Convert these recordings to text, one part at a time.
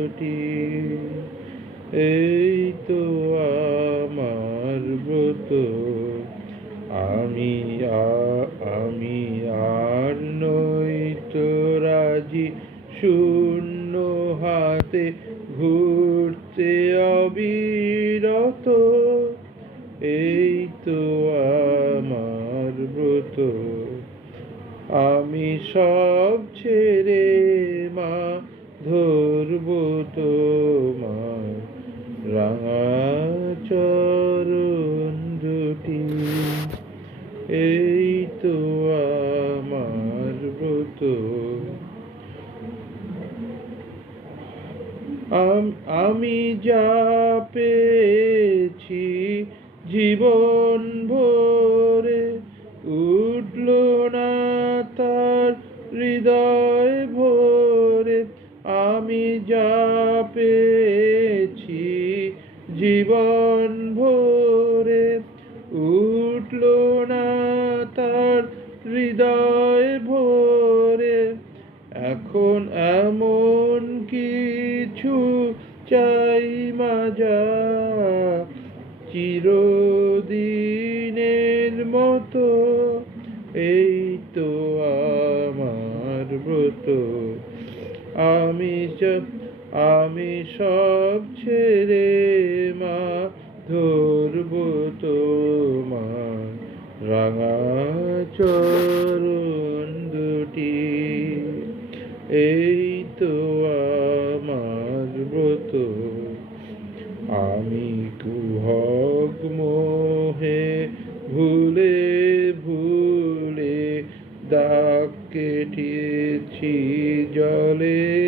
দুটি এই তো আমার ব্রত। আমি আমি আর নই তো রাজি। শূন্য হাতে ঘুরতে অবিরত। এই তো আমার ব্রত। আমি সব ছেড়ে মা ধরব তোমার রাঙা চরণ দুটি এই তো আমার ব্রত। আমি যা পেয়েছি জীবন ভরে পেয়েছি। জীবন ভরে উঠল না তার হৃদয় ভরে। এখন এমন কিছু চাই মাজা। চিরদিনের মতো এই তো আমার ব্রত। আমি আমি সব ছেড়ে মা ধরব তোমার রাঙা চরণ দুটি, এই তো আমার ব্রত। আমি কুহক মোহে ভুলে ভুলে দাগ কেটেছি জলে।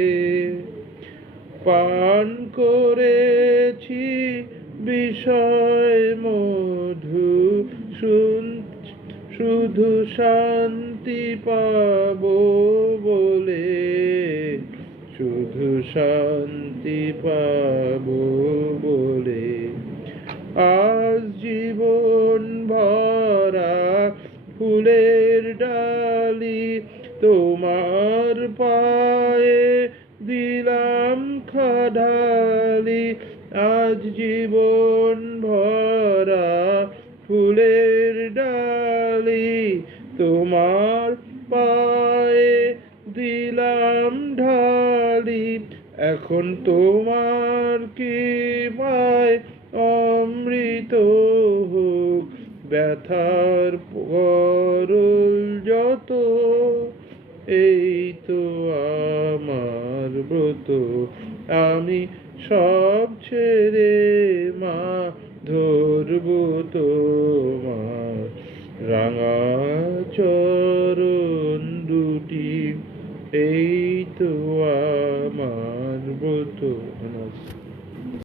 পান করেছি, বিষয় মধু শুন- শুধু শান্তি পাব বলে, শুধু শান্তি পাব বলে। আজ জীবন ভরা ফুলের ডালি তোমার পায়ে দিলাম খাডালি, আজ জীবন ভরা ফুলের ডালি। তোমার পায়ে দিলাম ঢালি, এখন তোমার কি পায় অমৃত হোক, ব্যথার গরল যত, এই তো ব্রত আমি সব ছেড়ে মা ধরব তোমার